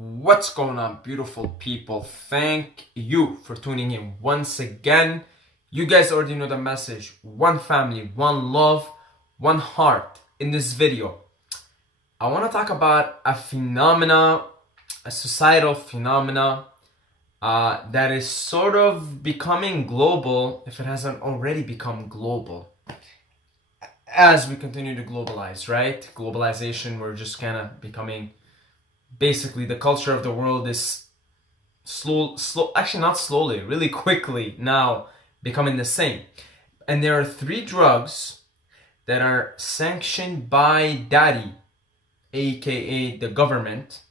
What's going on, beautiful people? Thank you for tuning in once again. You guys already know the message. One family, one love, one heart. In this video, I want to talk about a societal phenomena that is sort of becoming global, if it hasn't already become global. As we continue to globalize, right? Globalization, we're just kind of becoming, basically the culture of the world is actually not slowly, really quickly now becoming the same. And there are 3 drugs that are sanctioned by daddy, aka the government,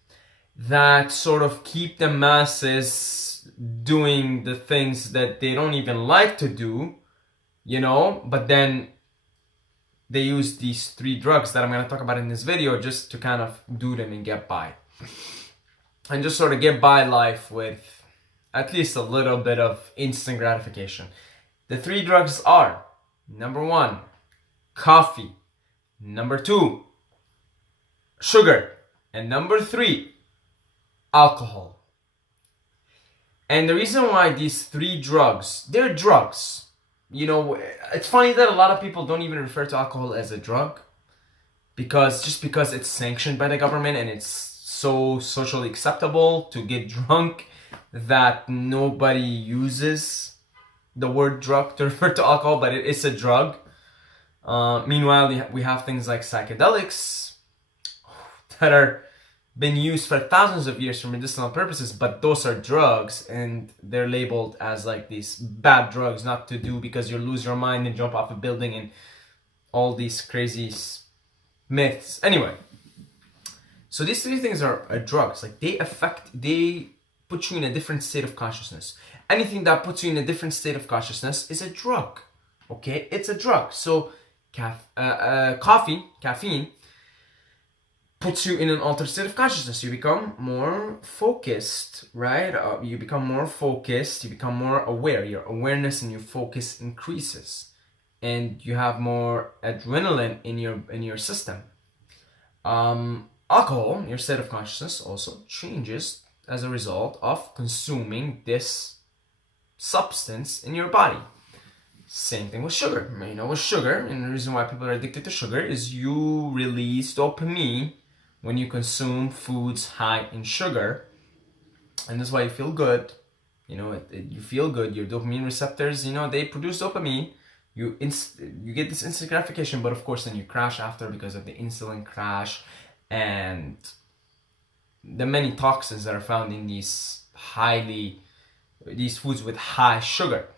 that sort of keep the masses doing the things that they don't even like to do, but then they use these 3 drugs that I'm going to talk about in this video just to kind of do them and get by. And just sort of get by life with at least a little bit of instant gratification. The 3 drugs are, number 1, coffee. Number 2, sugar. And number 3, alcohol. And the reason why these 3 drugs, they're drugs. It's funny that a lot of people don't even refer to alcohol as a drug, because it's sanctioned by the government and it's so socially acceptable to get drunk that nobody uses the word drug to refer to alcohol, but it is a drug. Meanwhile, we have things like psychedelics that are been used for thousands of years for medicinal purposes, but those are drugs and they're labeled as like these bad drugs not to do because you'll lose your mind and jump off a building and all these crazy myths. Anyway, so these 3 things are drugs. Like they put you in a different state of consciousness. Anything that puts you in a different state of consciousness is a drug. Okay, it's a drug. So caffeine puts you in an altered state of consciousness. You become more focused, right? You become more focused, you become more aware. Your awareness and your focus increases. And you have more adrenaline in your system. Alcohol, your state of consciousness, also changes as a result of consuming this substance in your body. Same thing with sugar. With sugar, and the reason why people are addicted to sugar is you release dopamine when you consume foods high in sugar, and that's why you feel good. You feel good. Your dopamine receptors, they produce dopamine. You get this instant gratification, but of course then you crash after because of the insulin crash and the many toxins that are found in these foods with high sugar.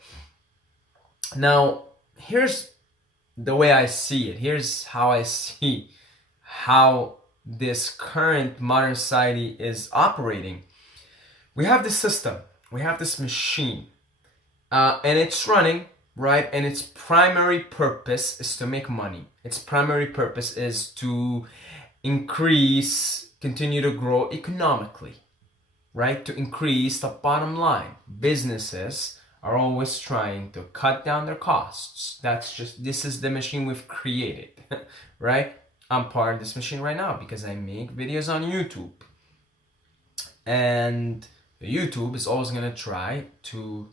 Now, here's the way I see it. Here's how I see how this current modern society is operating. We have this system, we have this machine, and it's running, right? And its primary purpose is to make money. Its primary purpose is to continue to grow economically, right? To increase the bottom line. Businesses are always trying to cut down their costs. This is the machine we've created, right? I'm part of this machine right now because I make videos on YouTube. And YouTube is always going to try to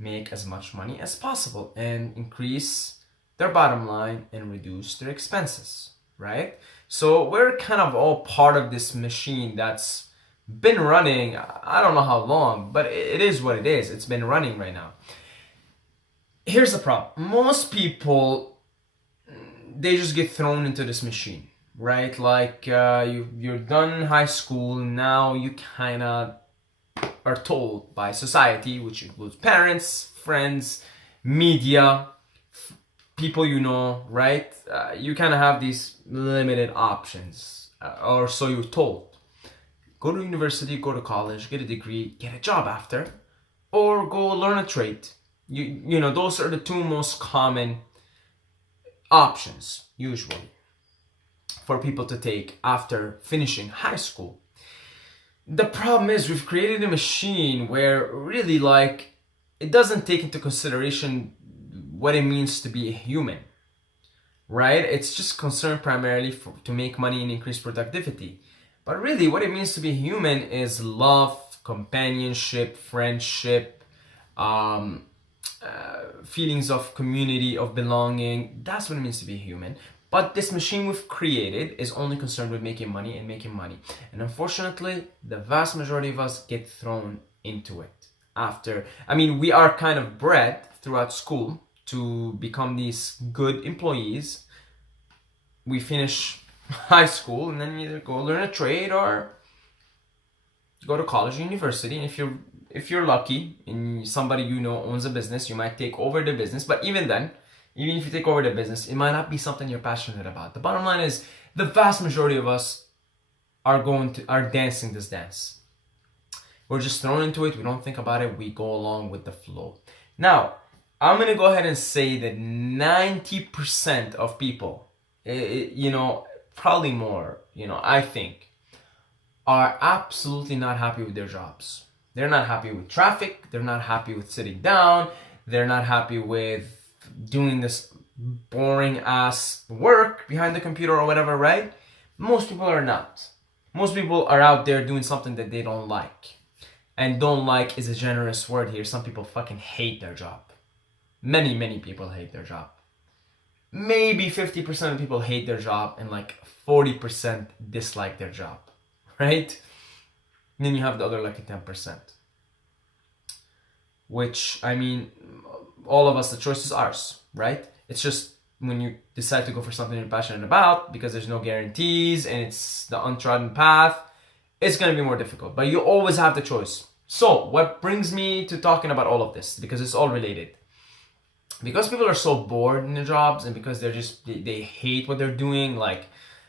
make as much money as possible and increase their bottom line and reduce their expenses, right? So we're kind of all part of this machine that's been running, I don't know how long, but it is what it is. It's been running right now. Here's the problem. Most people, they just get thrown into this machine, right? Like you're done high school, now you kind of are told by society, which includes parents, friends, media, people right? You kind of have these limited options, or so you're told. Go to university, go to college, get a degree, get a job after, or go learn a trade. Those are the 2 most common options, usually, for people to take after finishing high school. The problem is we've created a machine where really it doesn't take into consideration what it means to be a human, right? It's just concerned primarily to make money and increase productivity. But really, what it means to be human is love, companionship, friendship, um, feelings of community, of belonging. That's what it means to be human. But this machine we've created is only concerned with making money and making money. And unfortunately, the vast majority of us get thrown into it. We are kind of bred throughout school to become these good employees. We finish high school and then you either go learn a trade or go to college or university. And if you're lucky and somebody you know owns a business, you might take over the business. But even then, even if you take over the business, it might not be something you're passionate about. The bottom line is the vast majority of us are dancing this dance. We're just thrown into it. We don't think about it. We go along with the flow. Now, I'm going to go ahead and say that 90% of people, probably more, I think, are absolutely not happy with their jobs. They're not happy with traffic. They're not happy with sitting down. They're not happy with doing this boring ass work behind the computer or whatever, right? Most people are not. Most people are out there doing something that they don't like. And don't like is a generous word here. Some people fucking hate their job. Many, many people hate their job. Maybe 50% of people hate their job and like 40% dislike their job, right? And then you have the other lucky 10%. Which, all of us, the choice is ours, right? It's just when you decide to go for something you're passionate about, because there's no guarantees and it's the untrodden path, it's going to be more difficult. But you always have the choice. So what brings me to talking about all of this, because it's all related. Because people are so bored in their jobs and because they hate what they're doing, like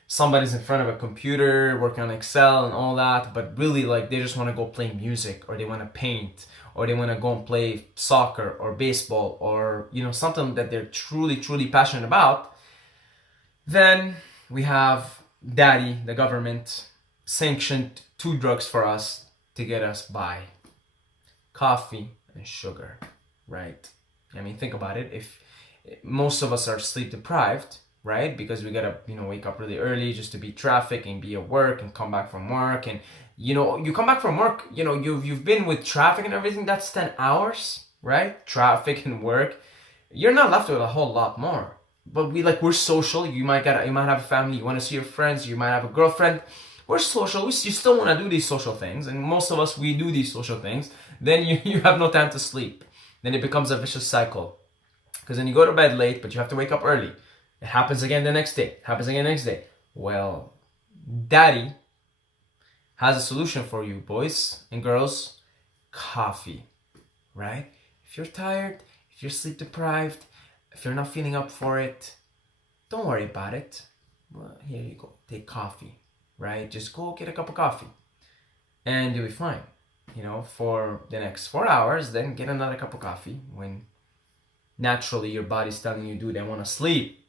somebody's in front of a computer working on Excel and all that, but really like they just want to go play music, or they want to paint, or they want to go and play soccer or baseball, or something that they're truly, truly passionate about, then we have daddy, the government, sanctioned 2 drugs for us to get us by. Coffee and sugar, right? Think about it. If most of us are sleep deprived, right? Because we gotta, wake up really early just to beat traffic and be at work and come back from work. And, you come back from work, you've been with traffic and everything, that's 10 hours, right? Traffic and work. You're not left with a whole lot more. But we're social. You might have a family. You want to see your friends. You might have a girlfriend. We're social. You still want to do these social things. And most of us, we do these social things. Then you have no time to sleep. Then it becomes a vicious cycle. Because then you go to bed late, but you have to wake up early. It happens again the next day. It happens again the next day. Well, daddy has a solution for you, boys and girls. Coffee, right? If you're tired, if you're sleep deprived, if you're not feeling up for it, don't worry about it. Well, here you go. Take coffee, right? Just go get a cup of coffee and you'll be fine. For the next 4 hours, then get another cup of coffee when naturally your body's telling you, dude, I want to sleep.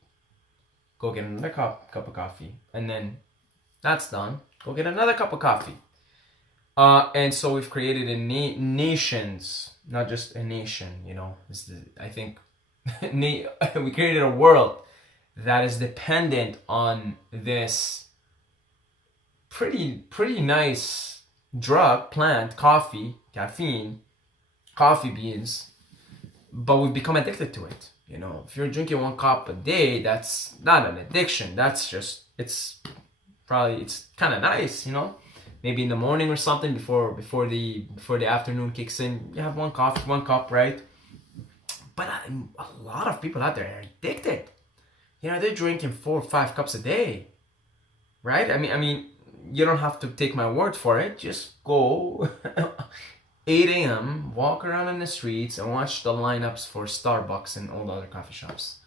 Go get another cup of coffee. And then that's done. Go get another cup of coffee. And so we've created nations, not just a nation, I think we created a world that is dependent on this pretty nice drug, plant, caffeine, coffee beans, but we've become addicted to it. If you're drinking 1 cup a day, that's not an addiction. That's just, it's kind of nice, maybe in the morning or something before the afternoon kicks in, you have 1 cup, right? But a lot of people out there are addicted. They're drinking 4 or 5 cups a day, right? You don't have to take my word for it. Just go 8 a.m., walk around in the streets and watch the lineups for Starbucks and all the other coffee shops.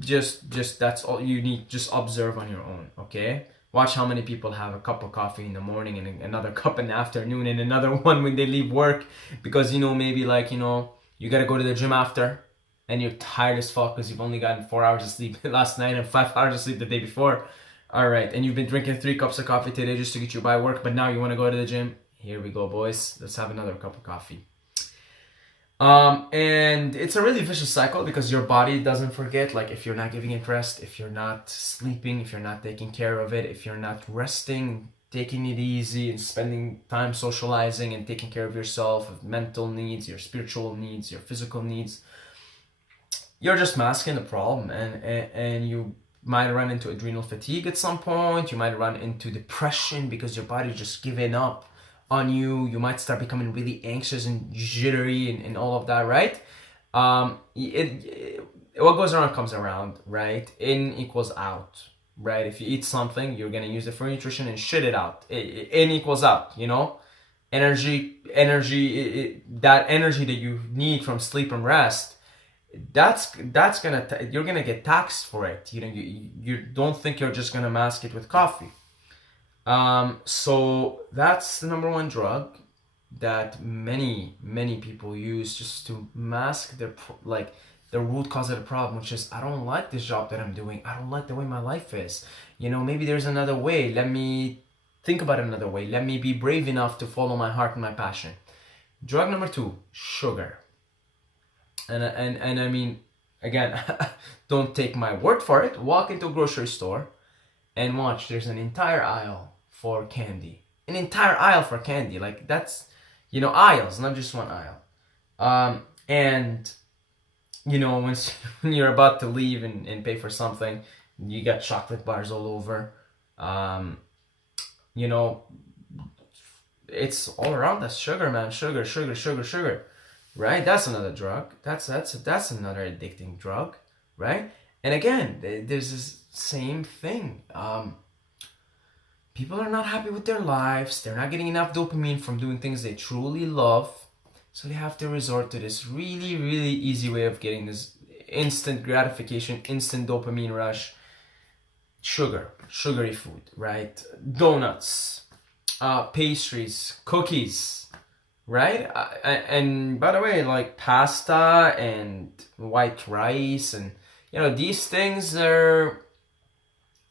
Just that's all you need. Just observe on your own, okay? Watch how many people have a cup of coffee in the morning and another cup in the afternoon and another one when they leave work because, maybe you got to go to the gym after and you're tired as fuck because you've only gotten 4 hours of sleep last night and 5 hours of sleep the day before. All right, and you've been drinking 3 cups of coffee today just to get you by work, but now you want to go to the gym. Here we go, boys. Let's have another cup of coffee. And it's a really vicious cycle because your body doesn't forget. Like if you're not giving it rest, if you're not sleeping, if you're not taking care of it, if you're not resting, taking it easy and spending time socializing and taking care of yourself, of mental needs, your spiritual needs, your physical needs, you're just masking the problem, and you might run into adrenal fatigue at some point. You might run into depression because your body's just giving up on you. You might start becoming really anxious and jittery and all of that, right? What goes around comes around, right? In equals out, right? If you eat something, you're gonna use it for nutrition and shit it out. In equals out, you know? That energy that you need from sleep and rest, you're gonna get taxed for it. You know, you don't think you're just gonna mask it with coffee. So that's the number one drug that many people use just to mask the root cause of the problem, which is, I don't like this job that I'm doing. I don't like the way my life is. You know, maybe there's another way. Let me think about another way. Let me be brave enough to follow my heart and my passion. Drug number two, sugar. And I mean, again, don't take my word for it. Walk into a grocery store and watch. There's an entire aisle for candy. An entire aisle for candy. Like, that's, you know, aisles, not just one aisle. And, you know, when you're about to leave and pay for something, you got chocolate bars all over. You know, it's all around us. Sugar, man. Sugar, sugar, sugar, sugar. Right? That's another drug. That's another addicting drug, right? And again, there's this same thing. People are not happy with their lives. They're not getting enough dopamine from doing things they truly love. So they have to resort to this really, really easy way of getting this instant gratification, instant dopamine rush. Sugar, sugary food, right? Donuts, pastries, cookies, right? And by the way, like pasta and white rice, and you know, these things are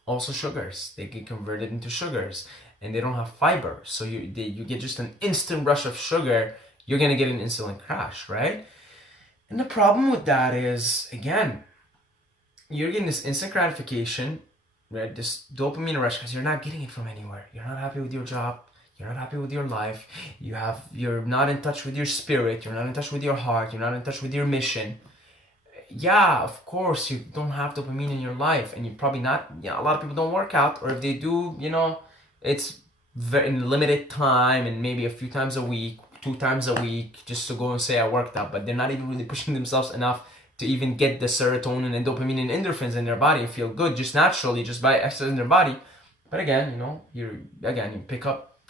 also sugars. They get converted into sugars, and they don't have fiber, so you get just an instant rush of sugar. You're gonna get an insulin crash, right? And the problem with that is, again, you're getting this instant gratification, right? This dopamine rush because you're not getting it from anywhere. You're not happy with your job. You're not happy with your life. You're not in touch with your spirit. You're not in touch with your heart. You're not in touch with your mission. Yeah, of course, you don't have dopamine in your life, and you're probably not. You know, a lot of people don't work out, or if they do, you know, it's very in limited time and maybe a few times a week, 2 times a week, just to go and say I worked out. But they're not even really pushing themselves enough to even get the serotonin and dopamine and endorphins in their body and feel good just naturally, just by exercising their body. But again, you know, you pick up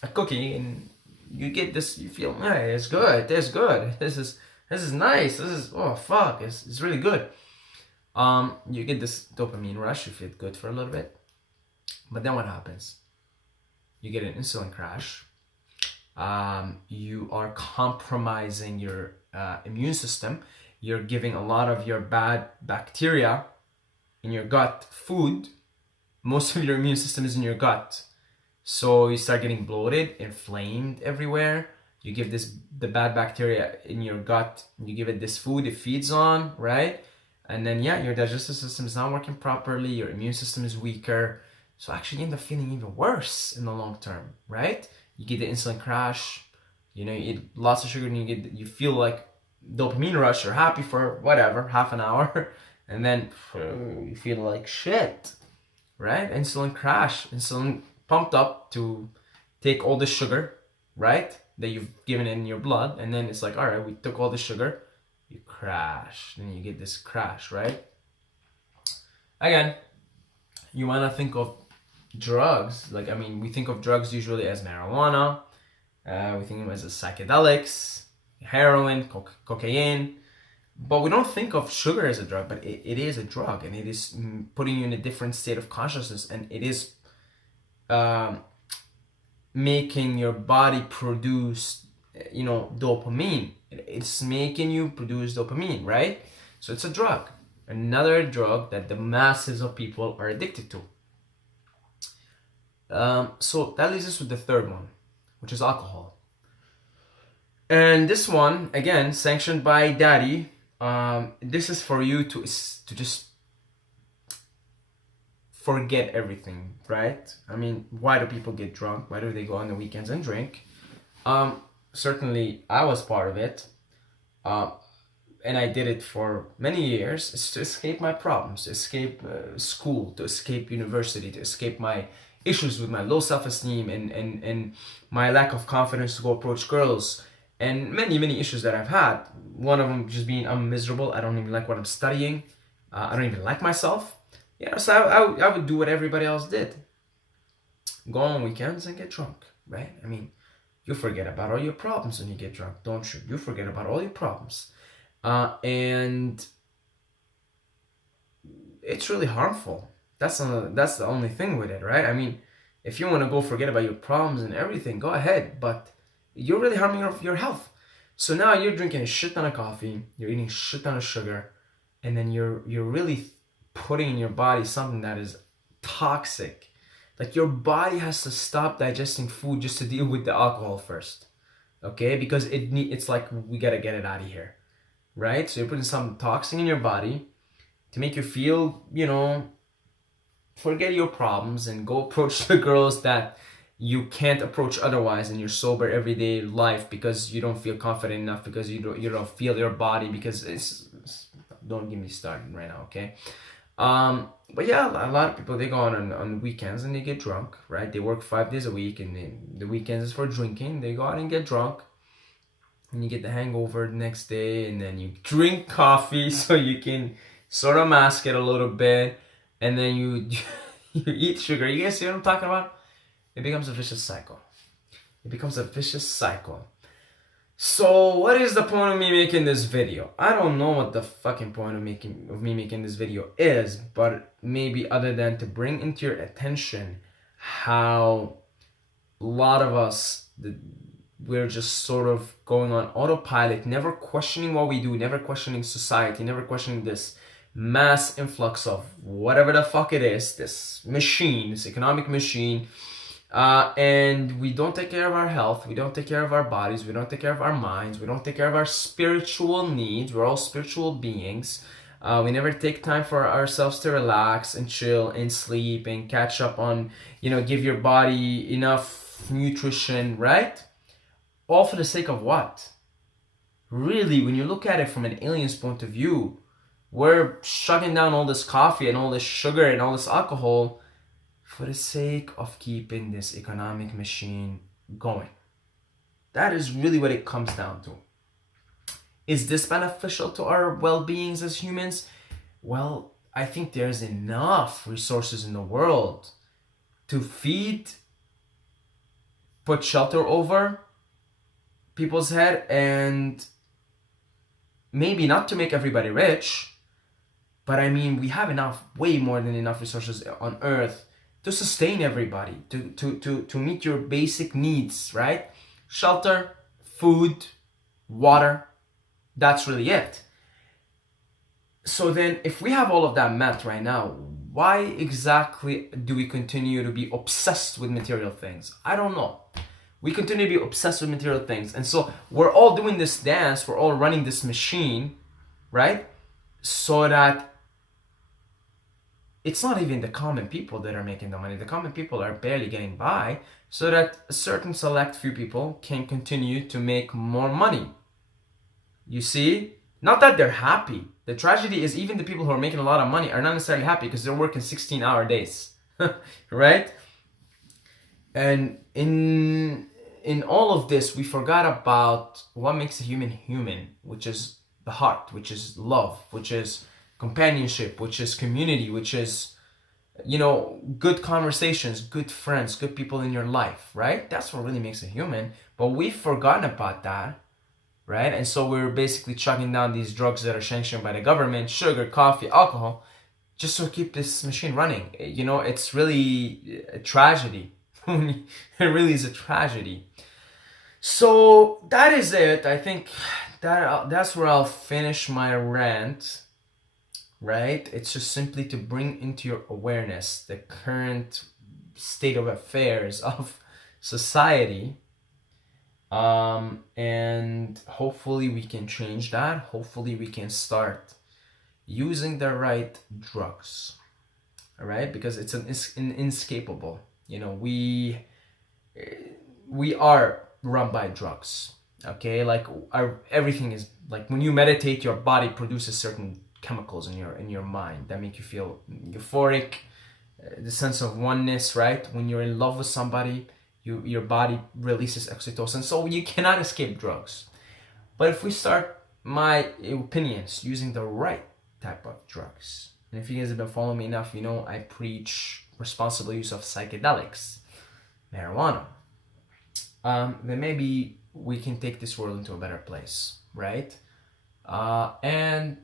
a cookie and you get this, you feel, hey, it's good, this is nice, oh fuck, it's really good. You get this dopamine rush, you feel good for a little bit, but then what happens? You get an insulin crash. You are compromising your immune system. You're giving a lot of your bad bacteria in your gut food. Most of your immune system is in your gut. So you start getting bloated, inflamed everywhere. You give the bad bacteria in your gut, you give it this food it feeds on, right? And then, yeah, your digestive system is not working properly, your immune system is weaker. So actually you end up feeling even worse in the long term, right? You get the insulin crash, you know, you eat lots of sugar and you feel like dopamine rush, you're happy for whatever, half an hour, and then you feel like shit, right? Insulin crash, insulin pumped up to take all the sugar, right, that you've given in your blood, and then it's like, all right, we took all the sugar, you crash, and you get this crash, right? Again, you want to think of drugs, like, I mean, we think of drugs usually as marijuana, we think of them as psychedelics, heroin, cocaine, but we don't think of sugar as a drug, but it is a drug, and it is putting you in a different state of consciousness, and it is making your body produce, you know, dopamine. It's making you produce dopamine, right? So it's a drug, another drug that the masses of people are addicted to. So that leaves us with the third one, which is alcohol. And this one, again, sanctioned by daddy. This is for you to just forget everything, right? I mean, why do people get drunk? Why do they go on the weekends and drink? Certainly, I was part of it. And I did it for many years. It's to escape my problems, to escape school, to escape university, to escape my issues with my low self-esteem and my lack of confidence to go approach girls, and many issues that I've had. One of them just being I'm miserable. I don't even like what I'm studying. I don't even like myself. So I would do what everybody else did. Go on weekends and get drunk, right? I mean, you forget about all your problems when you get drunk, don't you? You forget about all your problems. And it's really harmful. That's the only thing with it, right? I mean, if you want to go forget about your problems and everything, go ahead, but you're really harming your health. So now you're drinking a shit ton of coffee, you're eating a shit ton of sugar, and then you're really putting in your body something that is toxic. Like, your body has to stop digesting food just to deal with the alcohol first, okay? Because it's like, we gotta get it out of here, right? So you're putting some toxin in your body to make you feel, forget your problems and go approach the girls that you can't approach otherwise in your sober everyday life, because you don't feel confident enough, because you don't feel your body, because don't get me started right now, okay? But yeah, a lot of people, they go on weekends and they get drunk, right? They work 5 days a week, and then the weekends is for drinking. They go out and get drunk, and you get the hangover the next day, and then you drink coffee so you can sort of mask it a little bit, and then you eat sugar. You guys see what I'm talking about? It becomes a vicious cycle. It becomes a vicious cycle. So what is the point of me making this video? I don't know what the fucking point of me making this video is, but maybe other than to bring into your attention how a lot of us, we're just sort of going on autopilot, never questioning what we do, never questioning society, never questioning this mass influx of whatever the fuck it is, this machine, this economic machine. And we don't take care of our health, we don't take care of our bodies, we don't take care of our minds, we don't take care of our spiritual needs. We're all spiritual beings. We never take time for ourselves to relax and chill and sleep and catch up on, give your body enough nutrition, right? All for the sake of what? Really, when you look at it from an alien's point of view, we're shutting down all this coffee and all this sugar and all this alcohol for the sake of keeping this economic machine going. That is really what it comes down to. Is this beneficial to our well-beings as humans? Well, I think there's enough resources in the world to feed, put shelter over people's head, and maybe not to make everybody rich, but I mean, we have enough, way more than enough resources on Earth to sustain everybody, to meet your basic needs, right? Shelter, food, water, that's really it. So then, if we have all of that met right now, why exactly do we continue to be obsessed with material things? I don't know. We continue to be obsessed with material things. And so we're all doing this dance, we're all running this machine, right? So that it's not even the common people that are making the money. The common people are barely getting by, so that a certain select few people can continue to make more money. You see? Not that they're happy. The tragedy is even the people who are making a lot of money are not necessarily happy because they're working 16-hour days. Right? And in all of this, we forgot about what makes a human human, which is the heart, which is love, which is companionship, which is community, which is, good conversations, good friends, good people in your life, right? That's what really makes a human. But we've forgotten about that, right? And so we're basically chugging down these drugs that are sanctioned by the government, sugar, coffee, alcohol, just to keep this machine running. It's really a tragedy. It really is a tragedy. So that is it. I think that's where I'll finish my rant, right? It's just simply to bring into your awareness the current state of affairs of society, And hopefully we can change that. Hopefully we can start using the right drugs. All right, because it's an inescapable. You know, we are run by drugs. Okay, like everything is like when you meditate, your body produces certain chemicals in your mind that make you feel euphoric, the sense of oneness, right? When you're in love with somebody, your body releases oxytocin, so you cannot escape drugs. But if we start, my opinions, using the right type of drugs, and if you guys have been following me enough, you know I preach responsible use of psychedelics, marijuana, then maybe we can take this world into a better place, right? And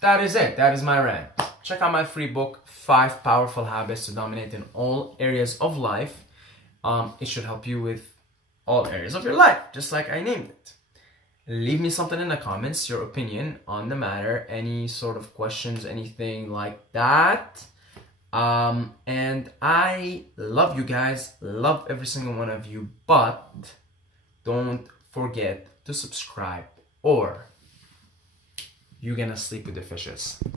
that is it. That is my rant. Check out my free book, 5 Powerful Habits to Dominate in All Areas of Life. It should help you with all areas of your life, just like I named it. Leave me something in the comments, your opinion on the matter, any sort of questions, anything like that. And I love you guys, love every single one of you, but don't forget to subscribe or you're gonna sleep with the fishes.